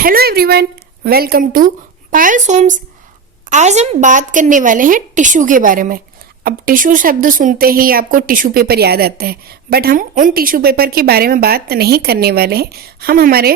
Hello everyone, welcome to biosomes. आज हम बात करने वाले हैं टिश्यू के बारे में। अब टिश्यू शब्द सुनते ही आपको टिश्यू पेपर याद आता है, बट हम उन टिश्यू पेपर के बारे में बात नहीं करने वाले हैं। हम हमारे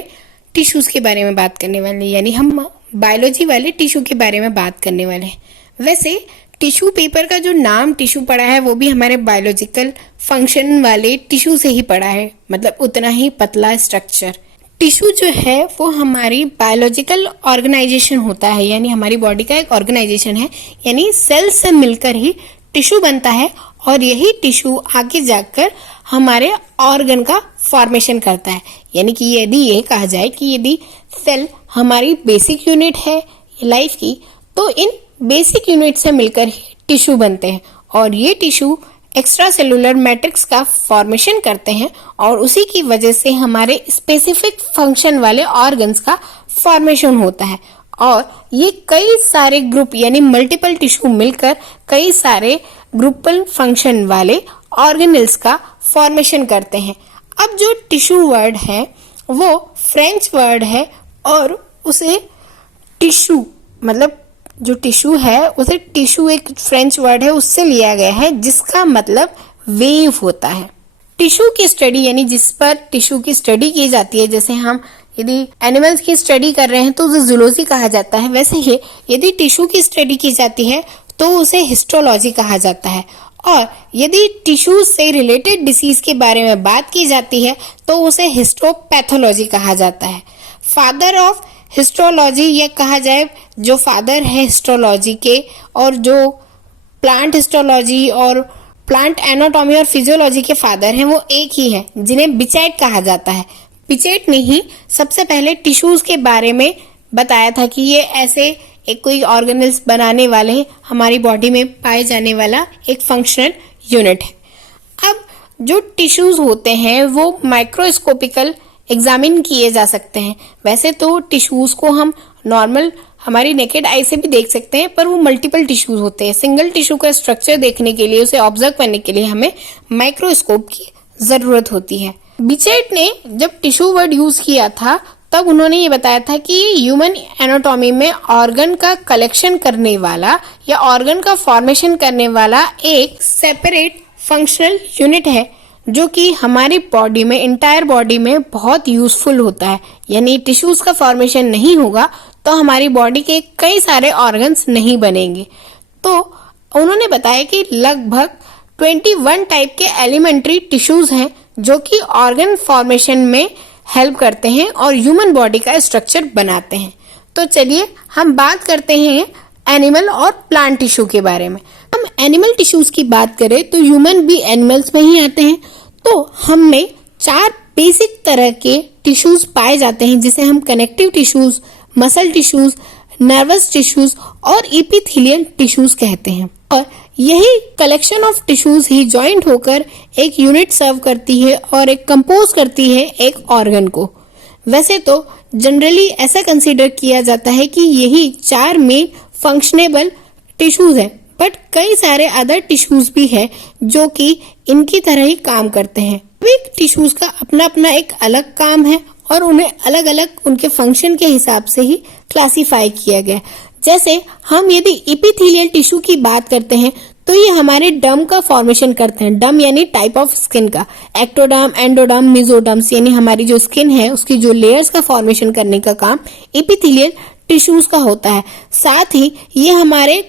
टिश्यूज के बारे में बात करने वाले हैं, यानी हम बायोलॉजी वाले टिश्यू के बारे में बात करने वाले हैं। वैसे टिश्यू पेपर का जो नाम टिश्यू पड़ा है वो भी हमारे बायोलॉजिकल फंक्शन वाले टिश्यू से ही पड़ा है, मतलब उतना ही पतला स्ट्रक्चर। टिश्यू जो है वो हमारी बायोलॉजिकल ऑर्गेनाइजेशन होता है, यानी हमारी बॉडी का एक ऑर्गेनाइजेशन है, यानी सेल से मिलकर ही टिश्यू बनता है और यही टिश्यू आगे जाकर हमारे ऑर्गन का फॉर्मेशन करता है। यानी कि यदि ये कहा जाए कि यदि सेल हमारी बेसिक यूनिट है लाइफ की, तो इन बेसिक यूनिट से मिलकर ही टिश्यू बनते हैं और ये टिश्यू एक्स्ट्रा सेलुलर मैट्रिक्स का फॉर्मेशन करते हैं और उसी की वजह से हमारे स्पेसिफिक फंक्शन वाले ऑर्गन्स का फॉर्मेशन होता है। और ये कई सारे ग्रुप यानी मल्टीपल टिश्यू मिलकर कई सारे ग्रुपल फंक्शन वाले ऑर्गेनेल्स का फॉर्मेशन करते हैं। अब जो टिश्यू वर्ड है वो फ्रेंच वर्ड है और उसे टिश्यू मतलब जो टिश्यू है उसे टिश्यू एक फ्रेंच वर्ड है उससे लिया गया है, जिसका मतलब वेव होता है। टिश्यू की स्टडी यानी जिस पर टिश्यू की स्टडी की जाती है, जैसे हम यदि एनिमल्स की स्टडी कर रहे हैं तो उसे जूलॉजी कहा जाता है, वैसे ही यदि टिश्यू की स्टडी की जाती है तो उसे हिस्टोलॉजी कहा जाता है। और यदि टिश्यू से रिलेटेड डिसीज के बारे में बात की जाती है तो उसे हिस्टोपैथोलॉजी कहा जाता है। फादर ऑफ हिस्टोलॉजी ये कहा जाए, जो फादर है हिस्टोलॉजी के और जो प्लांट हिस्टोलॉजी और प्लांट एनाटॉमी और फिजियोलॉजी के फादर हैं वो एक ही है, जिन्हें बिचेट कहा जाता है। बिचेट ने ही सबसे पहले टिश्यूज के बारे में बताया था कि ये ऐसे एक कोई ऑर्गेनेल्स बनाने वाले हमारी बॉडी में पाए जाने वाला एक फंक्शनल यूनिट है। अब जो टिश्यूज होते हैं वो माइक्रोस्कोपिकल एग्जामिन किए जा सकते हैं। वैसे तो टिश्यूज को हम नॉर्मल हमारी नेकेड आई से भी देख सकते हैं, पर वो मल्टीपल टिश्यूज होते हैं। सिंगल टिश्यू का स्ट्रक्चर देखने के लिए, उसे ऑब्जर्व करने के लिए हमें माइक्रोस्कोप की जरूरत होती है। बिचेट ने जब टिश्यू वर्ड यूज किया था तब उन्होंने ये बताया था कि ह्यूमन एनाटॉमी में ऑर्गन का कलेक्शन करने वाला या ऑर्गन का फॉर्मेशन करने वाला एक सेपरेट फंक्शनल यूनिट है, जो कि हमारी बॉडी में इंटायर बॉडी में बहुत यूजफुल होता है। यानी टिश्यूज का फॉर्मेशन नहीं होगा तो हमारी बॉडी के कई सारे ऑर्गन्स नहीं बनेंगे। तो उन्होंने बताया कि लगभग 21 टाइप के एलिमेंट्री टिश्यूज हैं जो कि ऑर्गन फॉर्मेशन में हेल्प करते हैं और ह्यूमन बॉडी का स्ट्रक्चर बनाते हैं। तो चलिए हम बात करते हैं एनिमल और प्लांट टिश्यू के बारे में। हम एनिमल टिश्यूज की बात करें तो ह्यूमन भी एनिमल्स में ही आते हैं। तो हम में 4 बेसिक तरह के टिश्यूज पाए जाते हैं, जिसे हम connective tissues, muscle tissues, nervous tissues और एपिथेलियल टिश्यूज कहते हैं। और यही collection of tissues he joint होकर एक यूनिट सर्व करती है और एक कंपोज करती है एक ऑर्गन को। वैसे तो जनरली ऐसा कंसीडर किया जाता है कि यही 4 मेन फंक्शनेबल टिश्यूज है, बट कई सारे अदर टिश्यूज भी है जो कि इनकी तरह ही काम करते हैं। एक टिश्यूज का अपना अपना एक अलग काम है और उन्हें अलग अलग उनके फंक्शन के हिसाब से ही क्लासिफाई किया गया। जैसे हम यदि एपिथेलियल टिश्यू की बात करते हैं तो ये हमारे डर्म का फॉर्मेशन करते हैं। डर्म यानी टाइप ऑफ स्किन का, एक्टोडर्म, एंडोडर्म, मेसोडर्म्स यानी हमारी जो स्किन है उसकी जो लेयर्स का फॉर्मेशन करने का काम एपिथेलियल टिश्यूज का होता है। साथ ही ये हमारे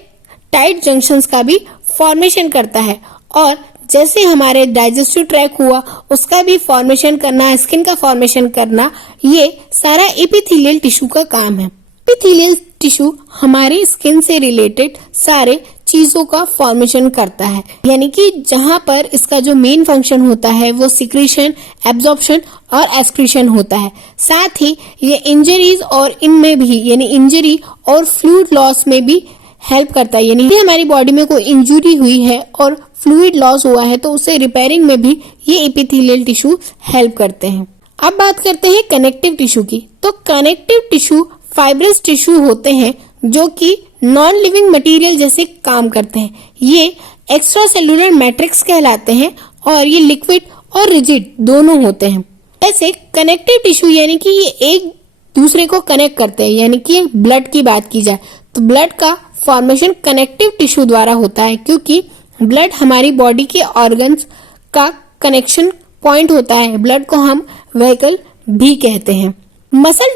टाइट जंक्शंस का भी फॉर्मेशन करता है और जैसे हमारे डाइजेस्टिव ट्रैक हुआ उसका भी फॉर्मेशन करना, स्किन का फॉर्मेशन करना, ये सारा एपिथेलियल टिश्यू का काम है। एपिथेलियल टिश्यू हमारी स्किन से रिलेटेड सारे चीजों का फॉर्मेशन करता है, यानी कि जहां पर इसका जो मेन फंक्शन होता है वो सिक्रीशन, एब्जॉर्प्शन और एक्सक्रीशन होता है। साथ ही ये इंजरीज और इनमें भी यानी इंजरी और फ्लूइड लॉस में भी हेल्प करता है। यानी हमारी बॉडी में कोई इंजरी हुई है और फ्लूइड लॉस हुआ है तो उसे रिपेयरिंग में भी ये एपिथेलियल टिश्यू हेल्प करते हैं। अब बात करते हैं कनेक्टिव टिश्यू की। तो कनेक्टिव टिश्यू फाइब्रस टिश्यू होते हैं जो कि नॉन लिविंग मटेरियल जैसे काम करते हैं। ये एक्स्ट्रा सेलुलर मैट्रिक्स कहलाते हैं और ये लिक्विड और रिजिड दोनों होते हैं। ऐसे कनेक्टिव टिश्यू यानी कि ये एक दूसरे को कनेक्ट करते हैं। यानी कि ब्लड की बात की जाए तो ब्लड का फॉर्मेशन कनेक्टिव टिश्यू द्वारा होता है, क्योंकि ब्लड हमारी बॉडी के ऑर्गन्स का कनेक्शन पॉइंट होता है। ब्लड को हम व्हीकल भी कहते हैं। मसल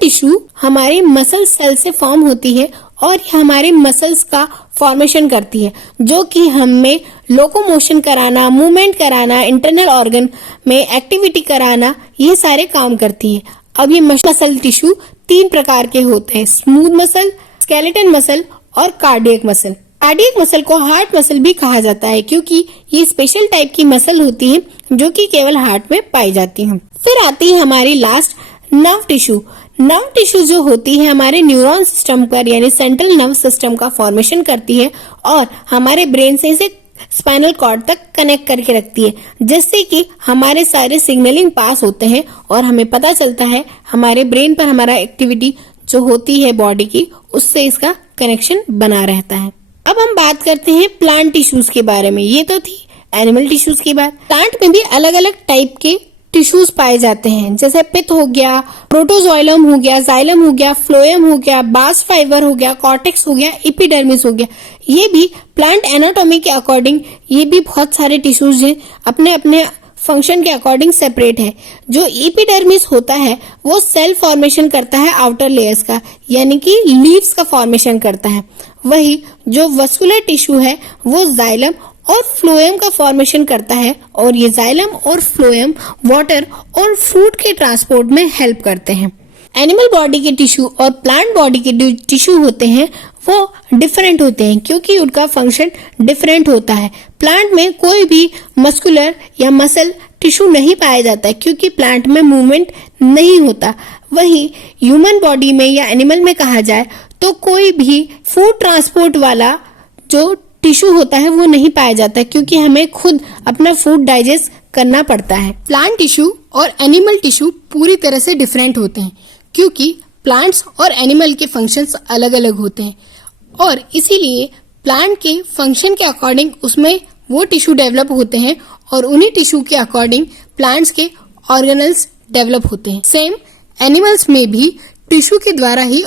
टिश्यू हमारे मसल सेल से फॉर्म होती है और ये हमारे मसल्स का फॉर्मेशन करती है, जो कि हमें लोकोमोशन कराना, मूवमेंट कराना, इंटरनल ऑर्गन में एक्टिविटी कराना, ये सारे काम करती है। अब ये मसल टिश्यू 3 प्रकार के होते हैं: स्मूथ मसल, स्केलेटन मसल और कार्डियक मसल। कार्डियक मसल को हार्ट मसल भी कहा जाता है, क्योंकि ये स्पेशल टाइप की मसल होती है जो कि केवल हार्ट में पाई जाती है। फिर आती है हमारी last nerve tissue. Nerve tissue जो होती है हमारे न्यूरॉन सिस्टम पर यानी सेंट्रल नर्व सिस्टम का फॉर्मेशन करती है और हमारे ब्रेन से इसे स्पाइनल कॉर्ड तक कनेक्ट करके रखती है, जिससे कि हमारे सारे सिग्नलिंग पास होते हैं और हमें पता चलता है हमारे ब्रेन पर हमारा एक्टिविटी जो होती है बॉडी की, उससे इसका कनेक्शन बना रहता है। अब हम बात करते हैं प्लांट टिश्यूज के बारे में। ये तो थी एनिमल टिश्यूज की बात। प्लांट में भी अलग अलग टाइप के टिश्यूज पाए जाते हैं, जैसे पिथ हो गया, प्रोटोजोइलम हो गया, जाइलम हो गया, फ्लोएम हो गया, बास्ट फाइबर हो गया, कॉर्टेक्स हो गया, एपिडर्मिस हो गया। ये भी प्लांट एनाटॉमी के अकॉर्डिंग ये भी बहुत सारे टिश्यूज हैं, अपने अपने फंक्शन के अकॉर्डिंग सेपरेट है। जो एपिडर्मिस होता है वो सेल फॉर्मेशन करता है आउटर लेयर्स का, यानी कि लीव्स का फॉर्मेशन करता है। वही जो वस्कुलर टिश्यू है वो जाइलम और फ्लोएम का फॉर्मेशन करता है, और ये जाइलम और फ्लोएम वाटर और फूड के ट्रांसपोर्ट में हेल्प करते हैं। एनिमल बॉडी के टिश्यू और प्लांट बॉडी के टिश्यू होते हैं वो डिफरेंट होते हैं, क्योंकि उनका फंक्शन डिफरेंट होता है। प्लांट में कोई भी मस्कुलर या मसल टिश्यू नहीं पाया जाता है, क्योंकि प्लांट में मूवमेंट नहीं होता। वहीं ह्यूमन बॉडी में या एनिमल में कहा जाए तो कोई भी फूड ट्रांसपोर्ट वाला जो टिश्यू होता है वो नहीं पाया जाता, क्योंकि हमें खुद अपना फूड डाइजेस्ट करना पड़ता है। प्लांट टिश्यू और एनिमल टिश्यू पूरी तरह से डिफरेंट होते हैं, क्योंकि प्लांट्स और एनिमल के फंक्शंस अलग अलग होते हैं, और इसीलिए प्लांट के फंक्शन के अकॉर्डिंग उसमें वो टिश्यू डेवलप होते हैं और उन्हीं टिश्यू के अकॉर्डिंग प्लांट्स के ऑर्गेनल्स डेवलप होते हैं। सेम एनिमल्स में भी टिश्यू के द्वारा ही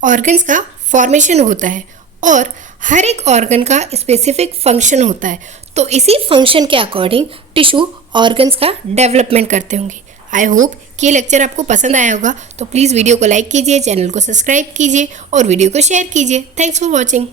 ऑर्गन्स का फॉर्मेशन होता है और हर एक ऑर्गन का स्पेसिफिक फंक्शन होता है, तो इसी फंक्शन के अकॉर्डिंग टिश्यू ऑर्गन्स का डेवलपमेंट करते होंगे। आई होप कि ये लेक्चर आपको पसंद आया होगा, तो प्लीज़ वीडियो को लाइक कीजिए, चैनल को सब्सक्राइब कीजिए और वीडियो को शेयर कीजिए। Thanks for watching.